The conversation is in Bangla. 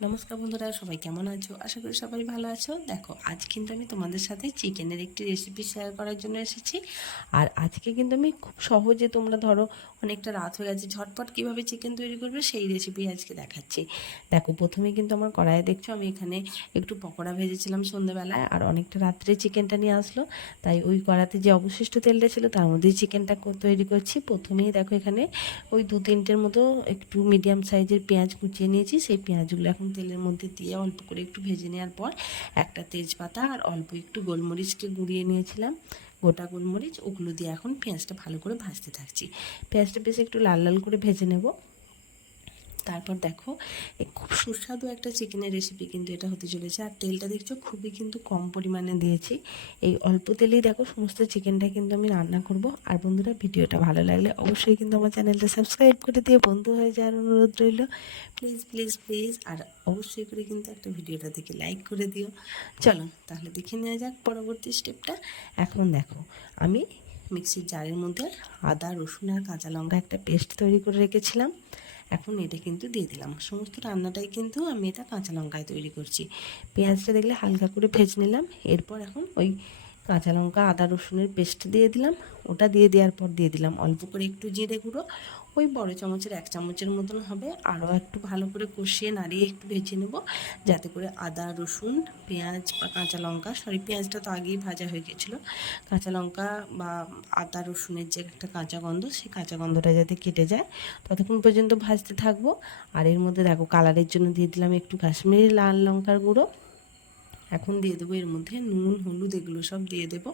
নমস্কার বন্ধুরা, সবাই কেমন আছো? আশা করি সবাই ভালো আছো। দেখো, আজ কিন্তু আমি তোমাদের সাথে চিকেনের একটি রেসিপি শেয়ার করার জন্য এসেছি। আর আজকে কিন্তু আমি খুব সহজে তোমরা ধরো, অনেকটা রাত হয়ে গেছে, ঝটপট কীভাবে চিকেন তৈরি করবে সেই রেসিপি আজকে দেখাচ্ছি। দেখো, প্রথমে কিন্তু আমার কড়াইয়ে দেখছ, আমি এখানে একটু পকোড়া ভেজেছিলাম সন্ধ্যেবেলায়, আর অনেকটা রাত্রে চিকেনটা নিয়ে আসলো। তাই ওই কড়াতে যে অবশিষ্ট তেলটা ছিল, তার মধ্যেই চিকেনটা তৈরি করছি। প্রথমেই দেখো এখানে ওই দু তিনটের মতো একটু মিডিয়াম সাইজের পেঁয়াজ কুচিয়ে নিয়েছি। সেই পেঁয়াজগুলো এখন তেলের মধ্যে দিয়ে অল্প করে একটু ভেজে নেওয়ার পর একটা তেজপাতা আর অল্প একটু গোলমরিচকে গুঁড়িয়ে নিয়েছিলাম। গোটা গোলমরিচ, ওগুলো দিয়ে এখন পেঁয়াজটা ভালো করে ভাজতে থাকছি। পেঁয়াজটা বেশ একটু লাল লাল করে ভেজে নেব। তারপর দেখো খুব সুস্বাদু একটা চিকেনের রেসিপি কিন্তু এটা হতে চলেছে। আর তেলটা দেখছ, খুবই কিন্তু কম পরিমাণে দিয়েছি। এই অল্প তেলেই দেখো সমস্ত চিকেনটা কিন্তু আমি রান্না করব। আর বন্ধুরা, ভিডিওটা ভালো লাগলে অবশ্যই কিন্তু আমার চ্যানেলটা সাবস্ক্রাইব করে দিয়ে বন্ধু হয়ে যাওয়ার অনুরোধ রইল। প্লিজ প্লিজ প্লিজ, আর অবশ্যই করে কিন্তু একটা ভিডিওটা দেখে লাইক করে দিও। চলো, তাহলে দেখে নেওয়া যাক পরবর্তী স্টেপটা এখন দেখো, আমি মিক্সির জারের মধ্যে আদা, রসুন আর কাঁচা লঙ্কা একটা পেস্ট তৈরি করে রেখেছিলাম। এখন এটা কিন্তু দিয়ে দিলাম। সমস্ত রান্নাটাই কিন্তু আমি এটা কাঁচা লঙ্কায় তৈরি করছি। পেঁয়াজটা দেখলে হালকা করে ভেজে নিলাম। এরপর এখন ওই কাঁচা লঙ্কা, আদা রসুনের পেস্ট দিয়ে দিলাম। ওটা দিয়ে দেওয়ার পর দিয়ে দিলাম অল্প করে একটু জিরে গুঁড়ো। ওই বড় চামচের এক চামচের মতন হবে। আরও একটু ভালো করে কষিয়ে নাড়িয়ে একটু ভেজে নেব। যাতে করে আদা, রসুন, পেঁয়াজ বা কাঁচা লঙ্কা সরি পেঁয়াজটা তো আগেই ভাজা হয়ে গেছিল। কাঁচা লঙ্কা বা আদা, রসুনের যে একটা কাঁচা গন্ধ, সেই কাঁচা গন্ধটা যাতে কেটে যায়, ততক্ষণ পর্যন্ত ভাজতে থাকব। আর এর মধ্যে দেখো কালারের জন্য দিয়ে দিলাম একটু কাশ্মীরি লাল লঙ্কার গুঁড়ো। এখন দিয়ে দেবো এর মধ্যে নুন হলুদ এগুলো সব দিয়ে দেবো।